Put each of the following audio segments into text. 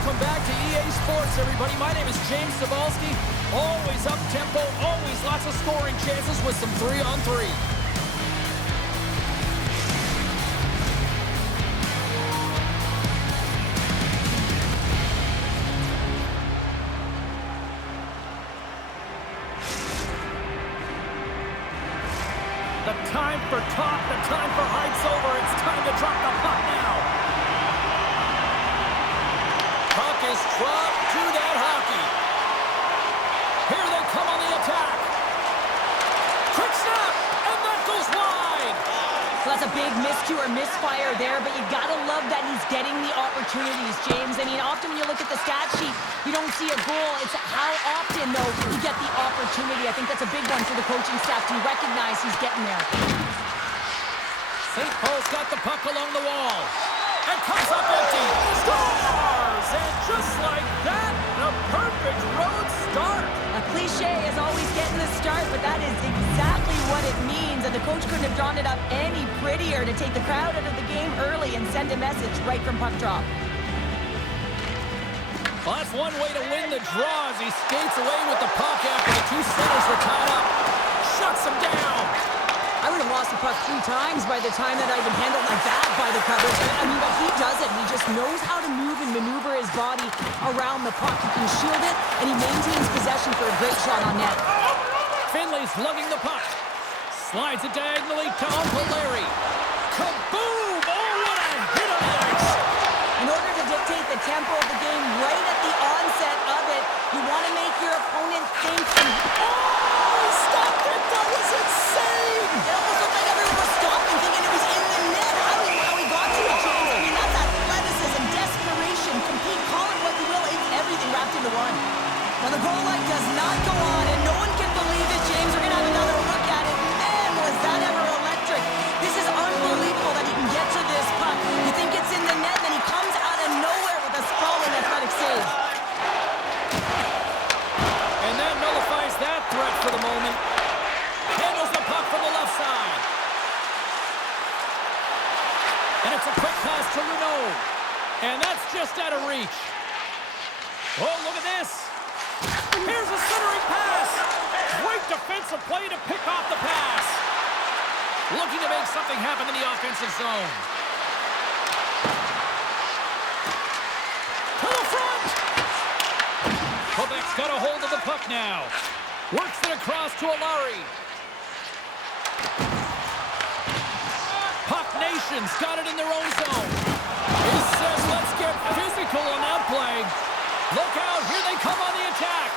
Welcome back to EA Sports, everybody. My name is James Cebulski. Always up-tempo, always lots of scoring chances with some 3-on-3. The time for talk, the time for hype's over. It's time to drop the puck now. Puck is dropped to that hockey. Here they come on the attack. Quick snap, and that goes wide. So that's a big miscue or misfire there, but you gotta love that he's getting the opportunities, James. I mean, often when you look at the stat sheet, you don't see a goal. It's how often, though, you get the opportunity. I think that's a big one for the coaching staff to recognize he's getting there. St. Paul's got the puck along the wall. And comes up empty. Scores! And just like that, the perfect road start. A cliche is always getting the start, but that is exactly what it means. And the coach couldn't have drawn it up any prettier to take the crowd out of the game early and send a message right from puck drop. Well, that's one way to win the draw as he skates away with the puck after the two centers were tied up. Shuts him down. I would have lost the puck 3 times by the time that I even handled my back by the coverage. I mean, but he does it. He just knows how to move and maneuver his body around the puck. He can shield it, and he maintains possession for a great shot on net. Finley's lugging the puck. Slides it diagonally to Uncle Larry. Kaboom! Oh, what a hit on the ice! In order to dictate the tempo of the game right at the onset of it, you want to make your opponent think. Oh, he stopped it! That was insane! It almost looked like everyone was stopping, thinking it was in the net. How he got to it, James. I mean, that's athleticism, desperation, compete, call it what you will. It's everything wrapped into one. Well, the goal light does not go on, and no one can believe it, James. We're going to have another look at it. Man, was that ever electric. This is unbelievable that he can get to this puck. You think it's in the net, then he comes out of nowhere with a sprawling athletic save. And that nullifies that threat for the moment. Handles the puck from the left side. And it's a quick pass to Renaud. And that's just out of reach. Oh, look at this. Here's a centering pass. Great defensive play to pick off the pass. Looking to make something happen in the offensive zone. To the front. Quebec's got a hold of the puck now. Works it across to Alari. Puck Nation's got it in their own zone. He says, let's get physical on that play. Look out, here they come on the attack.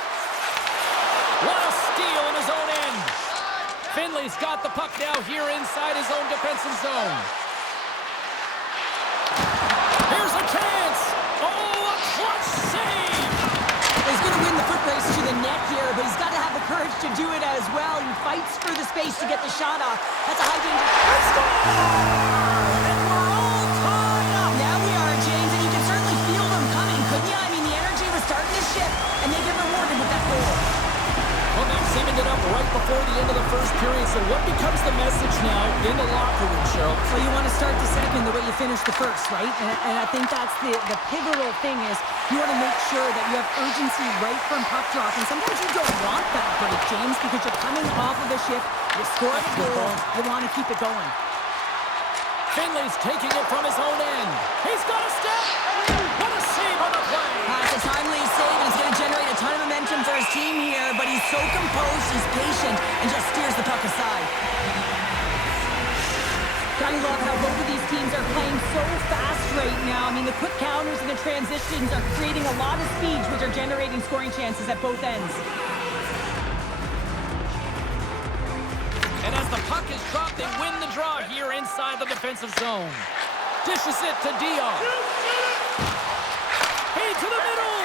What a steal in his own end. Finley's got the puck now here inside his own defensive zone. Here's a chance. Oh, a clutch save. He's going to win the foot race to the net here, but he's got to have the courage to do it as well. He fights for the space to get the shot off. That's a high danger. And we're all tied up. Now we are, James, and you can certainly feel them coming, couldn't you? I mean, the energy was starting to shift, and they get rewarded with that goal. Well, that's even it up right before the end of the first period. So what becomes the message now in the locker room, Cheryl? Well, you want to start the second the way you finish the first, right? And I think that's the pivotal thing is you want to make sure that you have urgency right from puck drop. And sometimes you don't want that break, James, because you're coming off of a shift, you score a goal, you want to keep it going. Finley's taking it from his own end. He's got a step. What a save on the play. It's a timely save, and it's going to generate a ton of momentum for his team here, but he's so composed, he's patient, and just steers the puck aside. Gotta love how both of these teams are playing so fast right now. I mean, the quick counters and the transitions are creating a lot of speeds, which are generating scoring chances at both ends. And as the puck is dropped, they win the draw here inside the defensive zone. Dishes it to Dion. Hey, to the middle.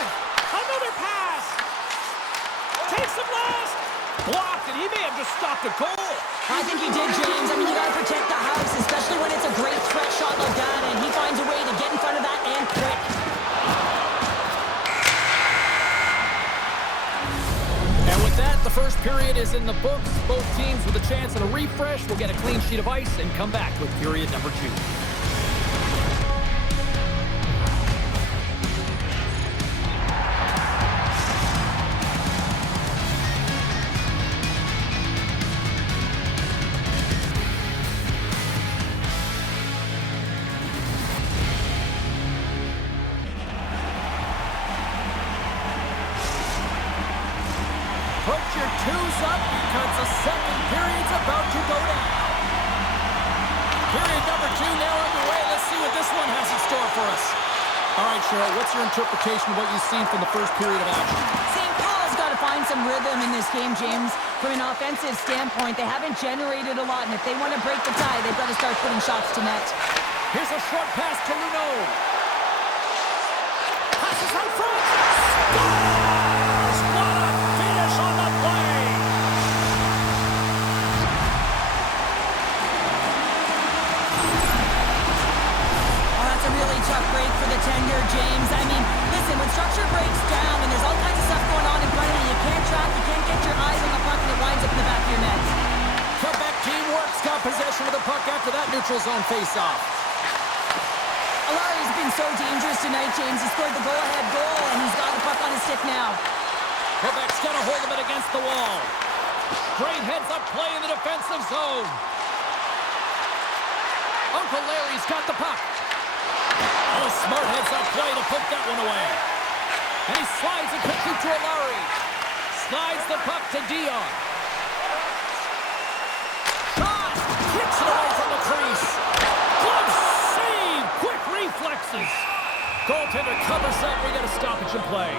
Another pass. Takes him last. Blocked, and he may have just stopped a goal. I think he did, James. I mean, you got to protect the house, especially when it's a great threat shot like that, and he finds a way to get in front of that and quick. And with that, the first period is in the books. Both teams with a chance at a refresh will get a clean sheet of ice and come back with period number 2. your twos up because the second period's about to go down. Period number 2 now underway. Let's see what this one has in store for us. All right, Cheryl, what's your interpretation of what you've seen from the first period of action? St. Paul's got to find some rhythm in this game, James. From an offensive standpoint, they haven't generated a lot, and if they want to break the tie, they've got to start putting shots to net. Here's a short pass to Luno. Passes out front. Scores! What a finish on the play! Oh, that's a really tough break for the tender, James. I mean, listen, when structure breaks down and there's all kinds of stuff going on in front of you, you can't track, you can't get your eyes on the puck, and it winds up in the back of your net. Quebec teamwork's got possession of the puck after that neutral zone faceoff. Alari's been so dangerous tonight, James. He scored the go-ahead goal, and he's got the puck on his stick now. Quebec's got a hold of it against the wall. Great heads-up play in the defensive zone. Uncle Larry's got the puck. Oh, smart heads-up play to put that one away. And he slides it quickly to Alari. Slides the puck to Dion. Shot! Kicks it away from the crease. Glove save! Quick reflexes. Goaltender covers up. We got a stoppage in play.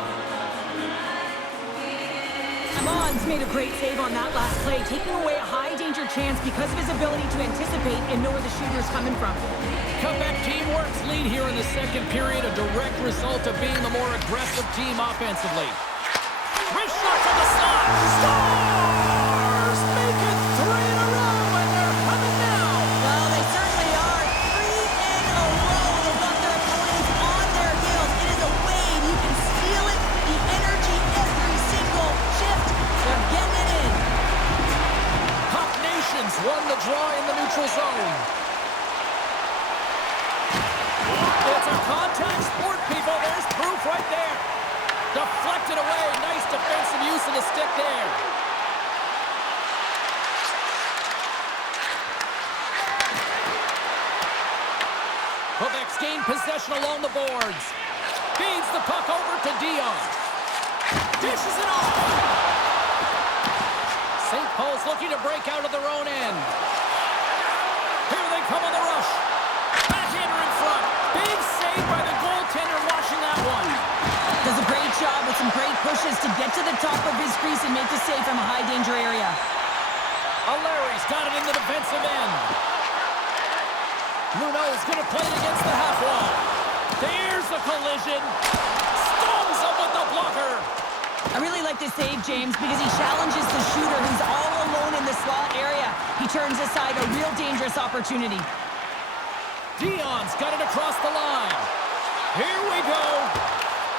Amon's made a great save on that last play, taking away a high-danger chance because of his ability to anticipate and know where the shooter is coming from. Quebec teamwork's lead here in the second period, a direct result of being the more aggressive team offensively. Wrist shot from the slot. Stars make it 3 in a row, and they're coming now. Well, they certainly are. 3 in a row. They've got their opponents on their heels. It is a wave. You can feel it. The energy every single shift. They're getting it in. Puck Nations won the draw in the neutral zone. It's a contact sport, people. There's proof right there. Deflected away. Nice defensive use of the stick there. Quebec's gained possession along the boards. Feeds the puck over to Dion. Dishes it off. St. Paul's looking to break out of their own end. Here they come on the rush. Backhander in front. Big save by the goaltender washing that one. Does a great job with some great pushes to get to the top of his crease and make the save from a high-danger area. O'Leary's got it in the defensive end. Luno's going to play it against the half wall. There's the collision. Stones up with the blocker. I really like this save, James, because he challenges the shooter who's all alone in the slot area. He turns aside a real dangerous opportunity. Dion's got it across the line. Here we go.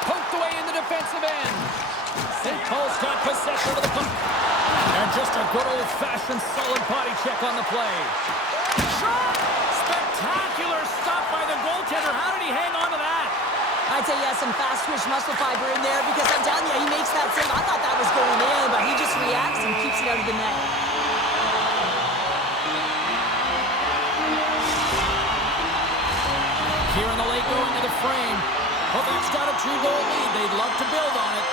Poked away in the defensive end. St. Paul's got possession of the puck. And just a good old-fashioned solid body check on the play. Shot! Spectacular stop by the goaltender. How did he hang on to that? I'd say, yeah, some fast-twitch muscle fiber in there because I'm telling you, he makes that save. I thought that was going in, but he just reacts and keeps it out of the net. Here in the late going to the frame. Quebec's got a 2-goal lead. They'd love to build on it.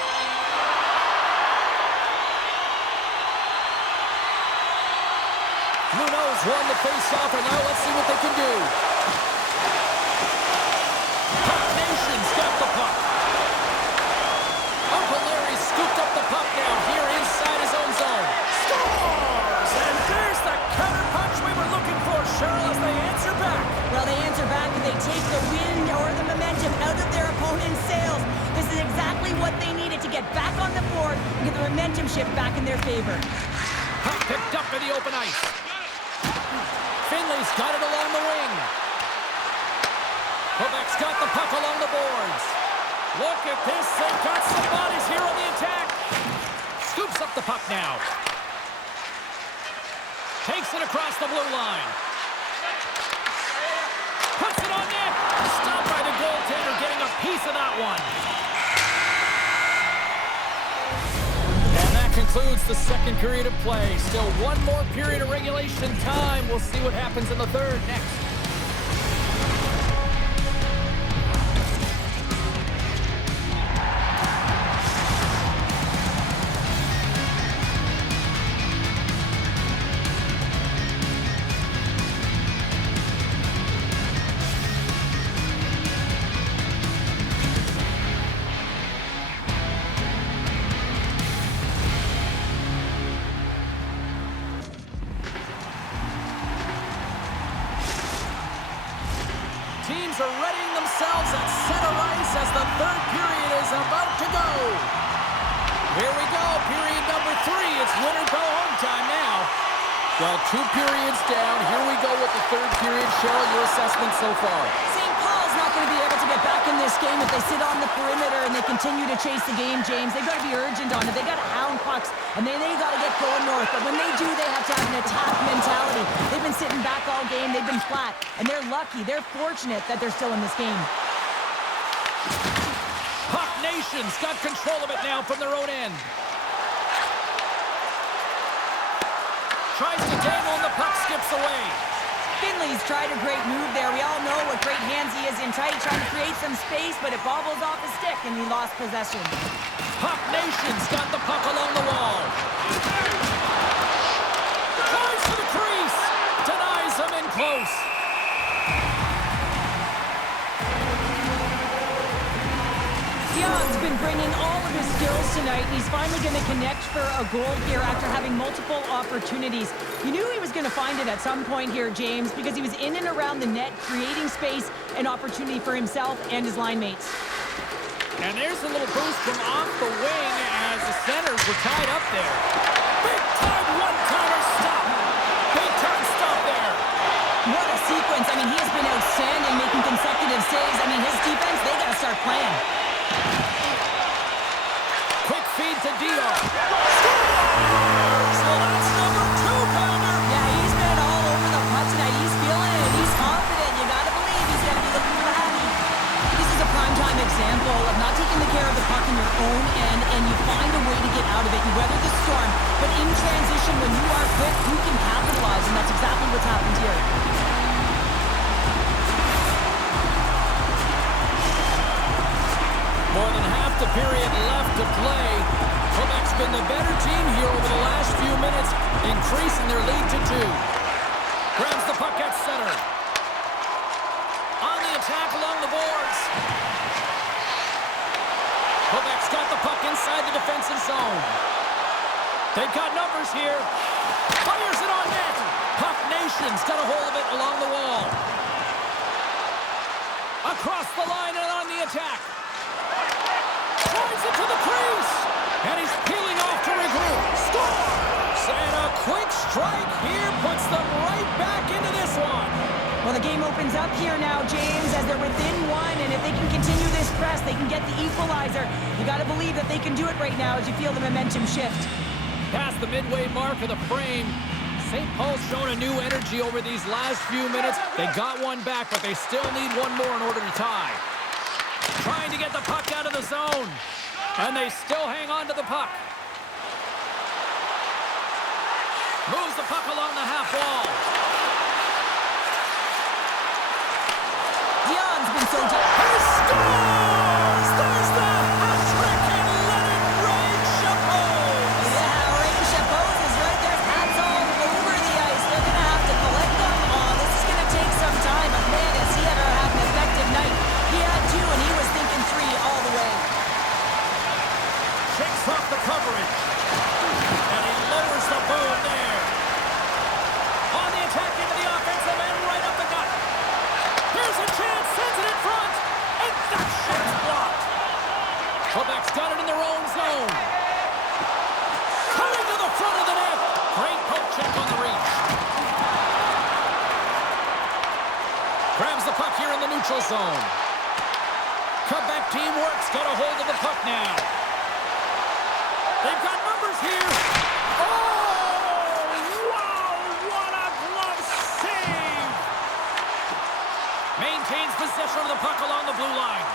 Luno's won the face-off, and now let's see what they can do. Puck Nation's got the puck. Uncle Larry scooped up the puck now here inside his own zone. Scores! And there's the counter punch we were looking for, Cheryl, as they answer back. Well, they answer back and they take the wind or the momentum out of their opponent's sails. This is exactly what they needed to get back on the board and get the momentum shift back in their favor. Puck picked up in the open ice. Finley's got it along the wing. Quebec's got the puck along the boards. Look at this. They've got some bodies here on the attack. Scoops up the puck now. Takes it across the blue line. Puts it on net. Stopped by the goaltender, getting a piece of that one. And that concludes the second period of play. Still one more period of regulation time. We'll see what happens in the third next. the third period is about to go. Here we go, period number 3. It's win or go home time now. Well, 2 periods down. Here we go with the third period. Cheryl, your assessment so far? St. Paul's not going to be able to get back in this game if they sit on the perimeter and they continue to chase the game, James. They've got to be urgent on it. They got to hound pucks, and they got to get going north. But when they do, they have to have an attack mentality. They've been sitting back all game. They've been flat, and they're lucky. They're fortunate that they're still in this game. Puck Nation's got control of it now from their own end. Tries to dangle, and the puck skips away. Finley's tried a great move there. We all know what great hands he is in tight, trying to create some space, but it bobbles off his stick, and he lost possession. Puck Nation's got the puck along the wall. Tries to the crease. Denies him in close. Dion's been bringing all of his skills tonight, and he's finally going to connect for a goal here after having multiple opportunities. You knew he was going to find it at some point here, James, because he was in and around the net, creating space and opportunity for himself and his line mates. And there's a little boost from off the wing as the centers were tied up there. Big time one-timer stop. Big time stop there. What a sequence. I mean, he has been outstanding, making consecutive saves. I mean, his defense, they got to start playing. Quick feed to Dio. Scores! Well, that's number 2-pounder. Yeah, he's been all over the puck tonight. He's feeling it. He's confident. You got to believe he's going to be looking for happy. This is a primetime example of not taking the care of the puck in your own end, and you find a way to get out of it. You weather the storm, but in transition, when you are quick, you can capitalize, and that's exactly what's happened here. More than half the period left to play. Quebec's been the better team here over the last few minutes, increasing their lead to 2. Grabs the puck at center. On the attack along the boards. Quebec's got the puck inside the defensive zone. They've got numbers here. Fires it on net. Puck Nation's got a hold of it along the wall. Across the line and on the attack. Drives it to the crease. And he's peeling off to regroup. Scores! And a quick strike here puts them right back into this one. Well, the game opens up here now, James, as they're within 1, and if they can continue this press, they can get the equalizer. You got to believe that they can do it right now as you feel the momentum shift. Past the midway mark of the frame, St. Paul's shown a new energy over these last few minutes. They got one back, but they still need one more in order to tie. Trying to get the puck out of the zone, and they still hang on to the puck. Moves the puck along the half wall. Dion's been so tough. He scores! There's the hat trick, and let it rain Chapeau! Yeah, Rain Chapeau is right there. Hats all over the ice. They're going to have to collect them. Oh, this is going to take some time, but man, has he ever had an effective night. He had 2, and he was thinking 3 all the way. Shakes off the coverage, and he lowers the boom there. On the attack into the offensive end, right up the gut. Here's a chance, sends it in front, and that shot's blocked. Quebec's got it in their own zone. Coming to the front of the net. Great poke check on the reach. Grabs the puck here in the neutral zone. Quebec teamwork's got a hold of the puck now. They've got numbers here. Oh, wow, what a glove save. Maintains possession of the puck along the blue line.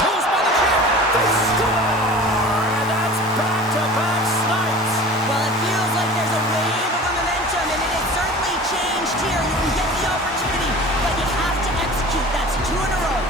Pulls by the chip. They score! And that's back-to-back snipes. Well, it feels like there's a wave of momentum, and it has certainly changed here. You can get the opportunity, but you have to execute. That's 2 in a row.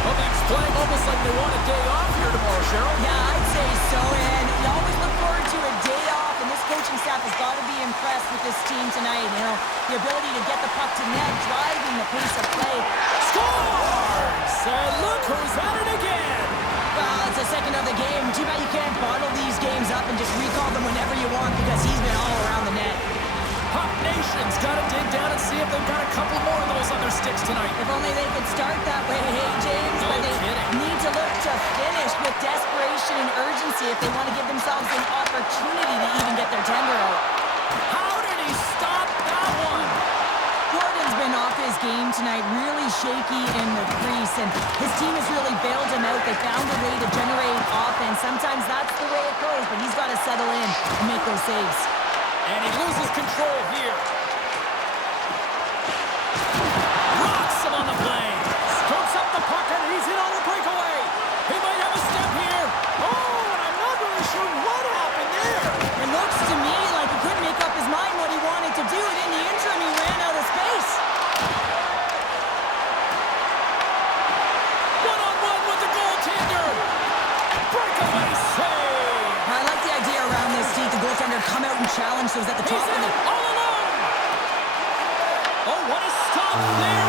Quebec's playing almost like they want a day off here tomorrow, Cheryl. Yeah, I'd say so, and you always look forward to a day off, and this coaching staff has got to be impressed with this team tonight. You know, the ability to get the puck to net, driving the pace of play. Scores! And look who's at it again. Well, it's the second of the game. Too bad you can't bottle these games up and just recall them whenever you want, because he's been all around the net. Puck Nation's got to dig down and see if they've got a couple more of those on their sticks tonight. If only they could start that way, hey, James. No But they kidding. need to look to finish with desperation and urgency if they want to give themselves an opportunity to even get their tender out. How did he stop that one? Gordon's been off his game tonight, really shaky in the crease, and his team has really bailed him out. They found a way to generate offense. Sometimes that's the way it goes, but he's got to settle in and make those saves. And he loses control here. Rocks him on the play. Strokes up the puck, and he's in on the breakaway. He might have a step here. Oh, and I'm not really sure what happened there. It looks to me like he couldn't make up his mind what he wanted to do, and in the interim, he ran out of space. One-on-one with the goaltender. Breakaway save. I like the idea around this, Steve. The goaltender come out and challenge those at the top He's of in the... it all alone. Oh, what a stop there.